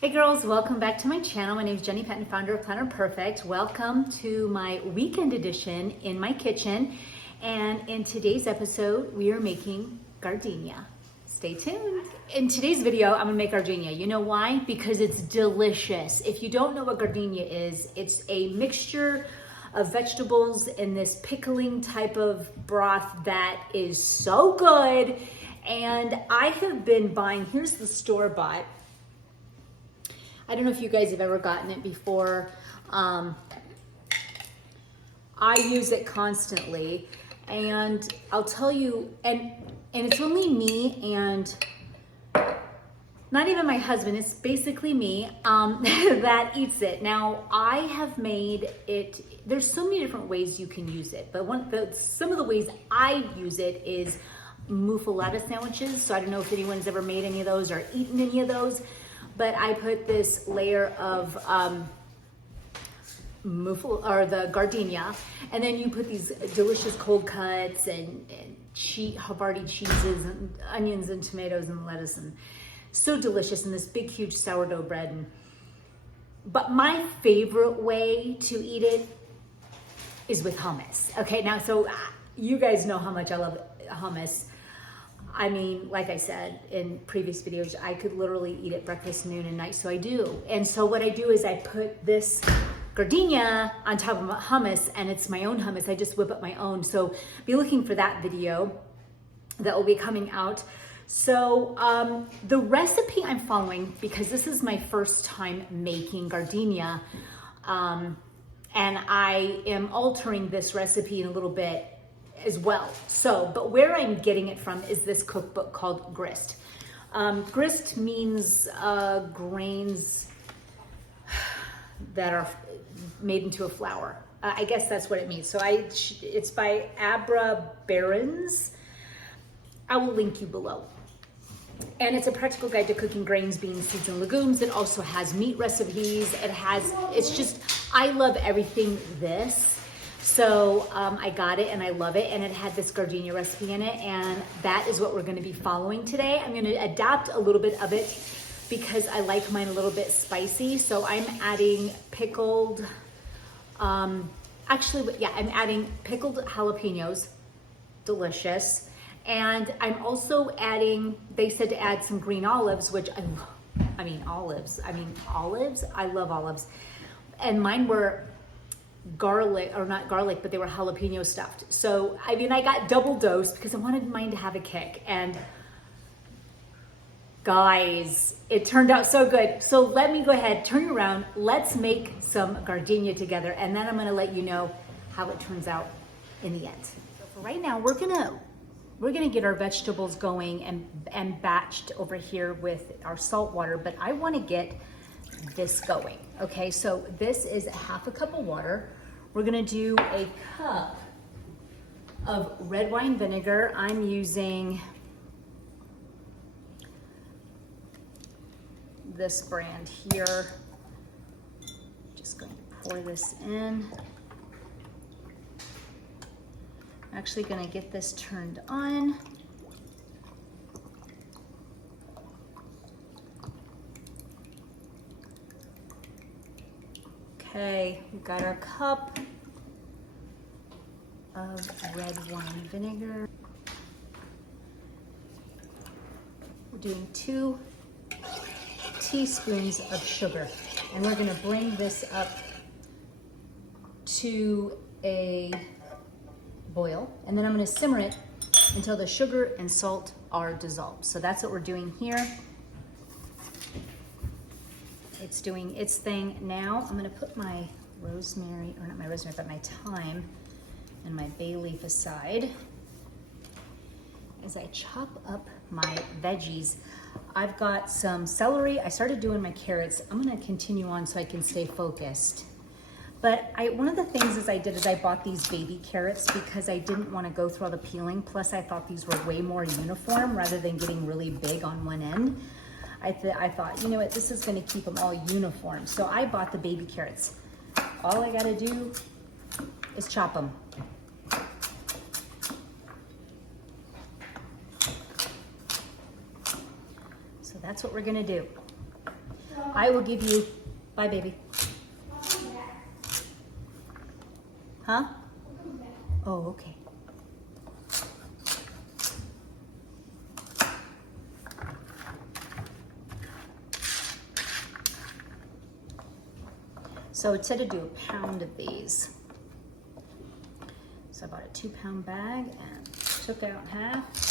Hey girls, welcome back to my channel. My name is Jenny Penton, founder of Planner Perfect. Welcome to my weekend edition in my kitchen. And in today's episode, we are making gardenia. Stay tuned. In today's video, I'm gonna make gardenia. You know why? Because it's delicious. If you don't know what gardenia is, it's a mixture of vegetables in this pickling type of broth that is so good. And I have been buying, here's the store-bought. I don't know if you guys have ever gotten it before. I use it constantly, and I'll tell you, and it's only me and not even my husband, it's basically me that eats it. Now, I have made it, there's so many different ways you can use it, but some of the ways I use it is muffaletta sandwiches. So I don't know if anyone's ever made any of those or eaten any of those. But I put this layer of the gardenia, and then you put these delicious cold cuts and Havarti cheeses and onions and tomatoes and lettuce, and so delicious, and this big huge sourdough bread. But my favorite way to eat it is with hummus. Okay, now so you guys know how much I love hummus. I mean, like I said in previous videos, I could literally eat it breakfast, noon, and night, so I do. And so what I do is I put this gardenia on top of my hummus, and it's my own hummus. I just whip up my own. So be looking for that video that will be coming out. So the recipe I'm following, because this is my first time making gardenia, and I am altering this recipe in a little bit as well. So, but where I'm getting it from is this cookbook called Grist. Grist means grains that are made into a flour. I guess that's what it means. So it's by Abra Barons. I will link you below. And it's a practical guide to cooking grains, beans, seeds, and legumes. It also has meat recipes. It's just, I love everything this. So I got it and I love it, and it had this gardenia recipe in it, and that is what we're going to be following today. I'm going to adapt a little bit of it because I like mine a little bit spicy. So I'm adding pickled, I'm adding pickled jalapenos, delicious. And I'm also adding, they said to add some green olives, which I love olives. And mine were garlic, or not garlic, but they were jalapeno stuffed. So, I mean, I got double dosed because I wanted mine to have a kick. And guys, it turned out so good. So let me go ahead, turn you around. Let's make some gardenia together. And then I'm going to let you know how it turns out in the end. So for right now, we're going to get our vegetables going and batched over here with our salt water, but I want to get this going. Okay, so this is half a cup of water. We're gonna do a cup of red wine vinegar. I'm using this brand here. Just going to pour this in. I'm actually gonna get this turned on. Okay, we've got our cup of red wine vinegar. We're doing 2 teaspoons of sugar, and we're gonna bring this up to a boil, and then I'm gonna simmer it until the sugar and salt are dissolved. So that's what we're doing here. It's doing its thing now. I'm gonna put my rosemary, or not my rosemary, but my thyme and my bay leaf aside as I chop up my veggies. I've got some celery. I started doing my carrots. I'm gonna continue on so I can stay focused. But one of the things I bought these baby carrots because I didn't want to go through all the peeling. Plus I thought these were way more uniform rather than getting really big on one end. I thought, you know what, this is gonna keep them all uniform. So I bought the baby carrots. All I gotta do is chop them. So that's what we're gonna do. I will give you, bye baby. Huh? Oh, okay. So it said to do a pound of these. So I bought a 2-pound bag and took out half.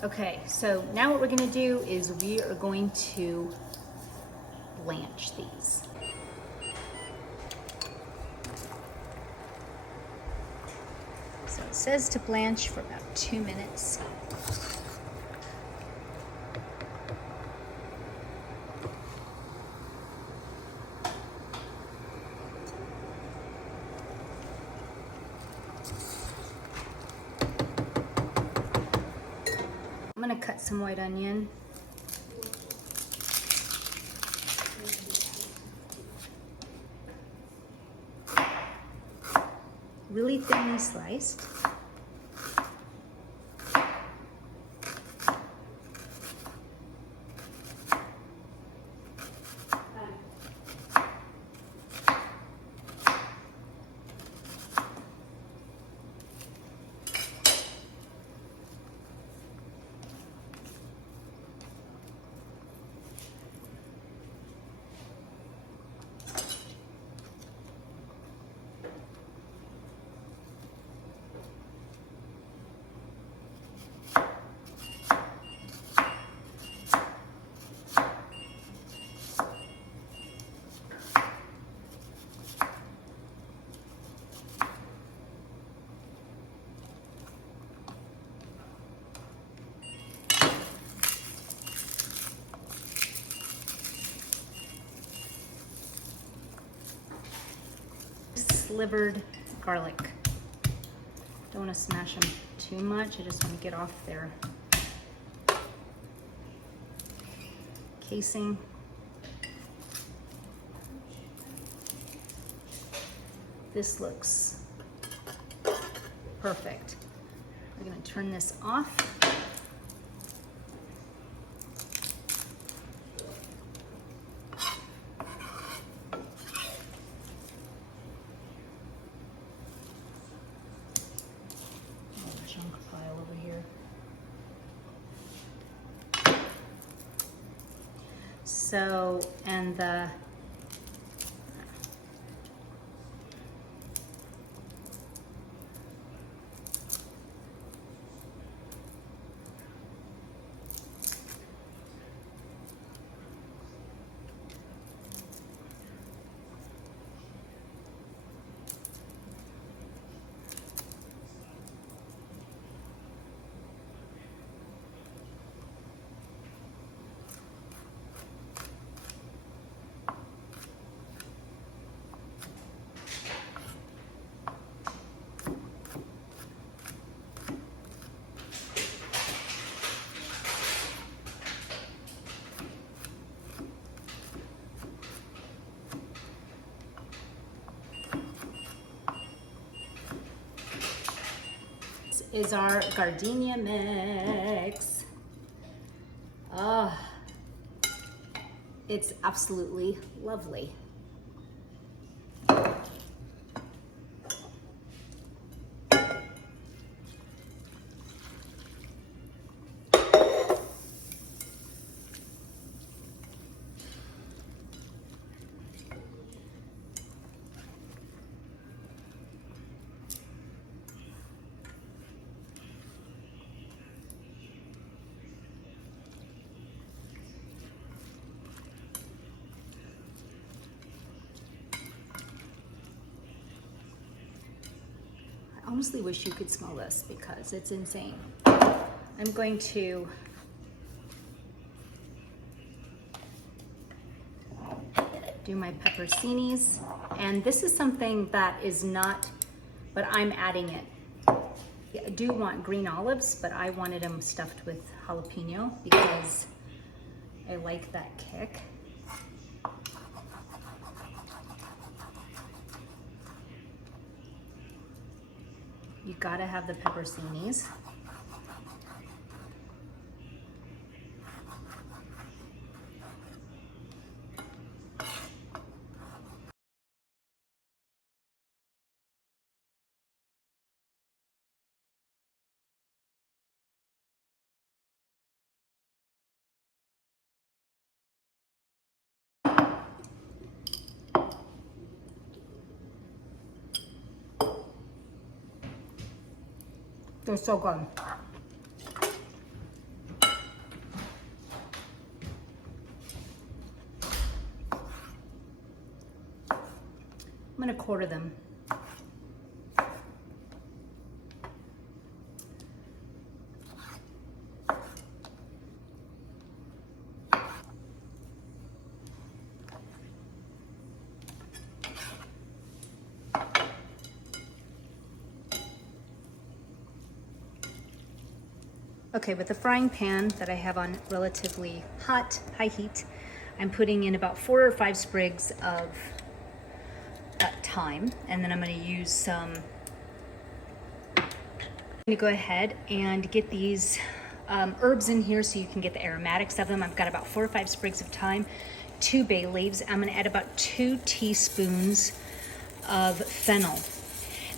Okay, so now what we're gonna do is we are going to blanch these. So it says to blanch for about 2 minutes. I'm gonna cut some white onion. Really thinly sliced. Slivered garlic. Don't want to smash them too much. I just want to get off their casing. This looks perfect. We're going to turn this off. So, and the is our gardenia mix. Oh, it's absolutely lovely. I honestly wish you could smell this because it's insane. I'm going to do my pepperoncinis, and this is something that is not, but I'm adding it. I do want green olives, but I wanted them stuffed with jalapeno because I like that kick. You gotta have the pepperoncinis. They're so good. I'm gonna quarter them. Okay, with the frying pan that I have on relatively high heat, I'm putting in about 4 or 5 sprigs of thyme, and then I'm going to use some. I'm going to go ahead and get these herbs in here so you can get the aromatics of them. I've got about 4 or 5 sprigs of thyme, 2 bay leaves. I'm going to add about 2 teaspoons of fennel.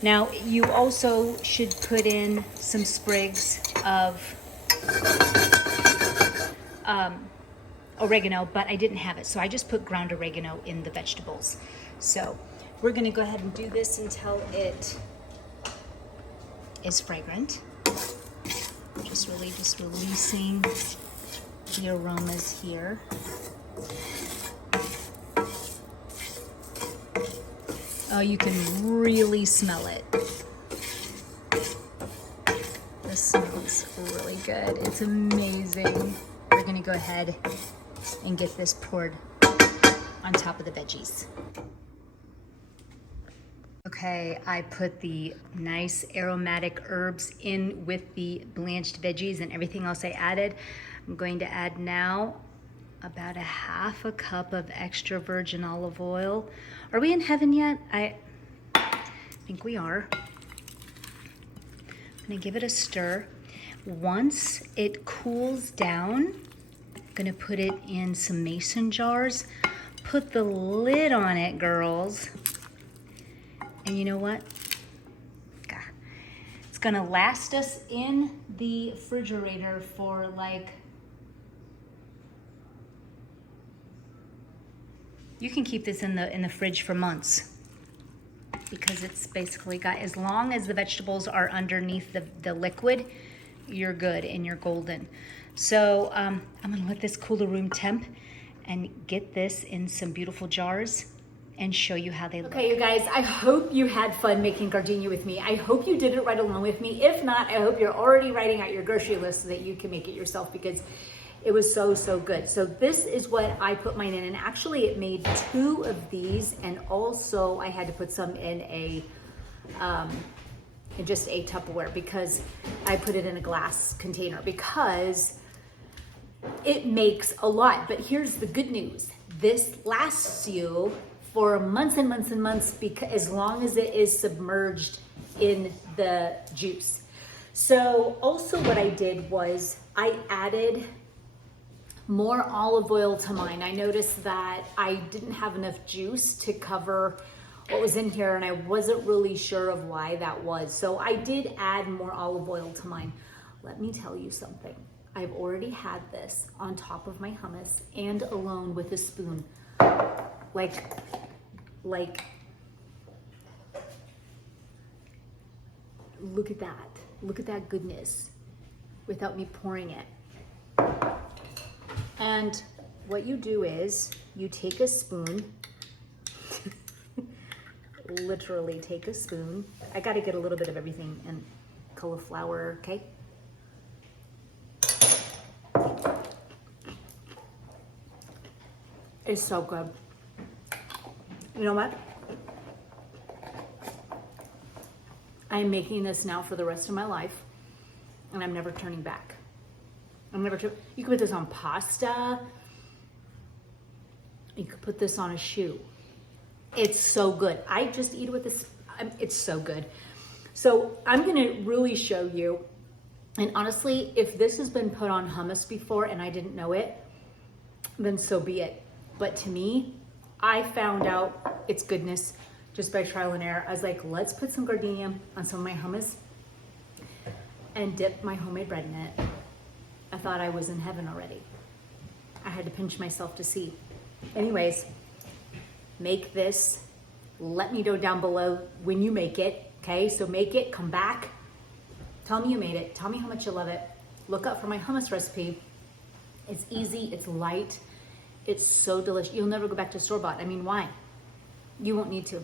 Now, you also should put in some sprigs of oregano, but I didn't have it, so I just put ground oregano in the vegetables. So we're gonna go ahead and do this until it is fragrant. Just releasing the aromas here. Oh, you can really smell it. This smells really good. It's amazing. We're gonna go ahead and get this poured on top of the veggies. Okay, I put the nice aromatic herbs in with the blanched veggies and everything else I added. I'm going to add now about a half a cup of extra virgin olive oil. Are we in heaven yet? I think we are. I'm gonna give it a stir. Once it cools down, I'm gonna put it in some mason jars. Put the lid on it, girls. And you know what? It's gonna last us in the refrigerator for like You can keep this in the fridge for months because it's basically got, as long as the vegetables are underneath the liquid, you're good and you're golden. So I'm gonna let this cool to room temp and get this in some beautiful jars and show you how they look. Okay, you guys, I hope you had fun making gardenia with me. I hope you did it right along with me. If not, I hope you're already writing out your grocery list so that you can make it yourself, because it was so, so good. So this is what I put mine in, and actually it made 2 of these, and also I had to put some in just a Tupperware, because I put it in a glass container because it makes a lot. But here's the good news. This lasts you for months and months and months, because as long as it is submerged in the juice. So also what I did was I added more olive oil to mine. I noticed that I didn't have enough juice to cover what was in here, and I wasn't really sure of why that was. So I did add more olive oil to mine. Let me tell you something. I've already had this on top of my hummus and alone with a spoon. Like, look at that. Look at that goodness without me pouring it. And what you do is you take a spoon, literally take a spoon. I got to get a little bit of everything, and cauliflower, okay? It's so good. You know what? I'm making this now for the rest of my life, and I'm never turning back. You can put this on pasta. You could put this on a shoe. It's so good. I just eat it with this. It's so good. So I'm gonna really show you, and honestly, if this has been put on hummus before and I didn't know it, then so be it. But to me, I found out its goodness just by trial and error. I was like, let's put some gardenia on some of my hummus and dip my homemade bread in it. I thought I was in heaven already. I had to pinch myself to see. Anyways, make this. Let me know down below when you make it, okay? So make it, come back. Tell me you made it. Tell me how much you love it. Look up for my hummus recipe. It's easy, it's light. It's so delicious. You'll never go back to store-bought. I mean, why? You won't need to.